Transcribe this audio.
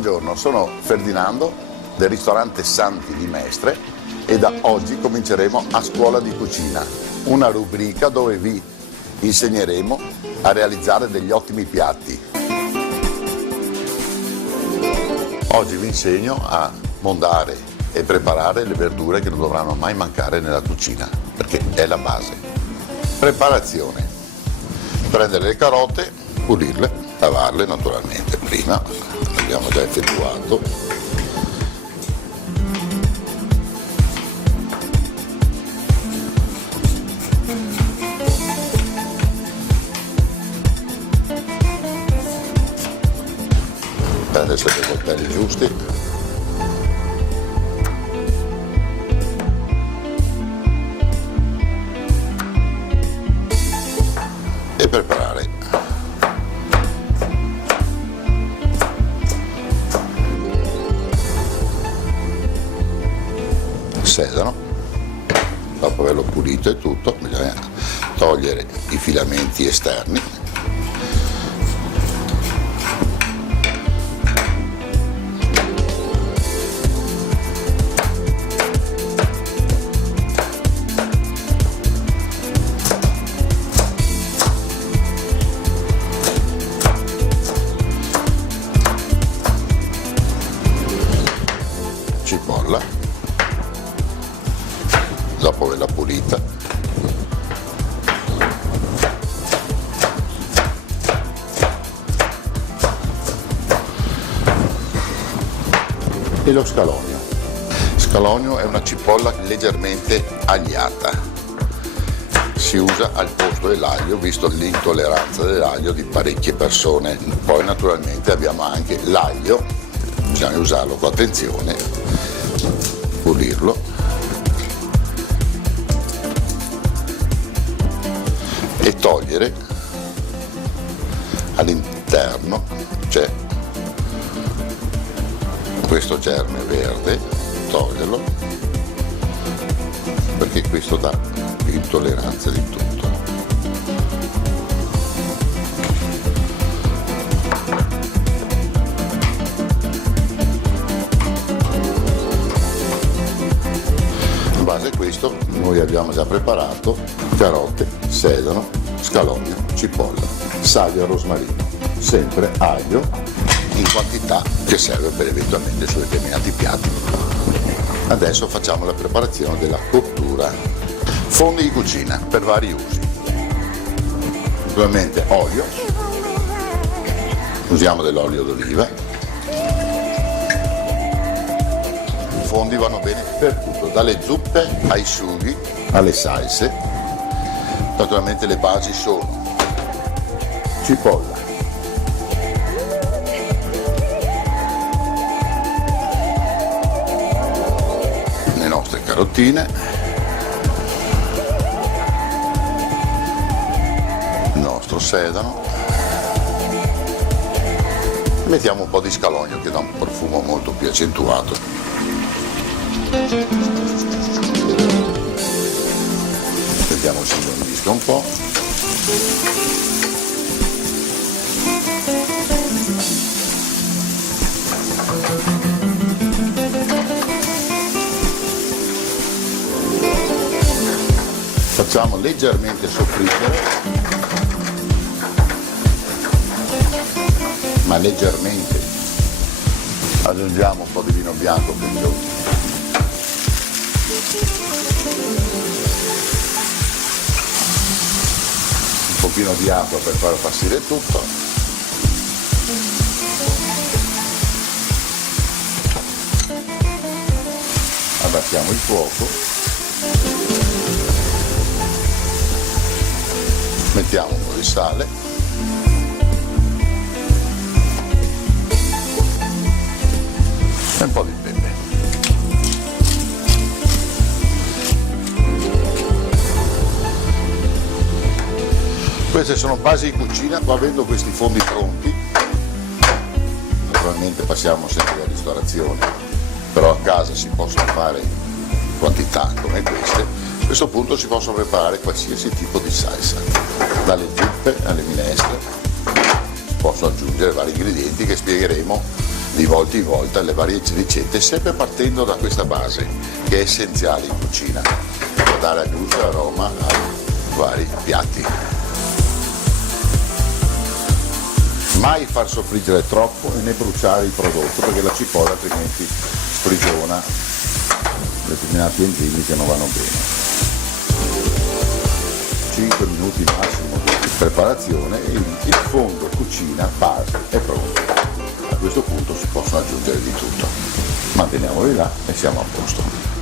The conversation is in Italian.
Buongiorno, sono Ferdinando del ristorante Santi di Mestre e da oggi cominceremo a scuola di cucina, una rubrica dove vi insegneremo a realizzare degli ottimi piatti. Oggi vi insegno a mondare e preparare le verdure che non dovranno mai mancare nella cucina, perché è la base. Preparazione: prendere le carote, pulirle, lavarle naturalmente prima, l'abbiamo già effettuato. Prendere sempre i coltelli giusti. E preparare. Sedano. Dopo averlo pulito e tutto, bisogna togliere i filamenti esterni. Cipolla, dopo averla pulita, e lo scalogno. Scalogno è una cipolla leggermente agliata, si usa al posto dell'aglio visto l'intolleranza dell'aglio di parecchie persone. Poi naturalmente abbiamo anche l'aglio, bisogna usarlo con attenzione, pulirlo e togliere all'interno c'è questo germe verde, toglierlo perché questo dà intolleranza di tutto. In base a questo noi abbiamo già preparato carote, sedano, scalogno, cipolla, saglio e rosmarino, sempre aglio in quantità che serve per eventualmente su determinati piatti. Adesso facciamo la preparazione della cottura. Fondi di cucina per vari usi. Naturalmente olio, usiamo dell'olio d'oliva. I fondi vanno bene per tutto, dalle zuppe ai sughi, alle salse. Naturalmente le basi sono cipolla, le nostre carotine, il nostro sedano, mettiamo un po' di scalogno che dà un profumo molto più accentuato. Vediamo se si condisca un po'. Facciamo leggermente soffriggere, ma leggermente. Aggiungiamo un po' di vino bianco per il un pochino di acqua per far passare tutto. Abbassiamo il fuoco. Mettiamo un po' di sale. E un po' di pepe. Queste sono basi di cucina, qua avendo questi fondi pronti, naturalmente passiamo sempre alla ristorazione, però a casa si possono fare quantità come queste. A questo punto si possono preparare qualsiasi tipo di salsa, dalle zuppe alle minestre, posso aggiungere vari ingredienti che spiegheremo di volta in volta le varie ricette, sempre partendo da questa base che è essenziale in cucina per dare il gusto e aroma ai vari piatti. Mai far soffriggere troppo e né bruciare il prodotto, perché la cipolla altrimenti sprigiona determinati enzimi che non vanno bene. 5 minuti massimo di preparazione e il fondo cucina base è pronto. A questo punto si possono aggiungere di tutto. Manteniamoli là e siamo a posto.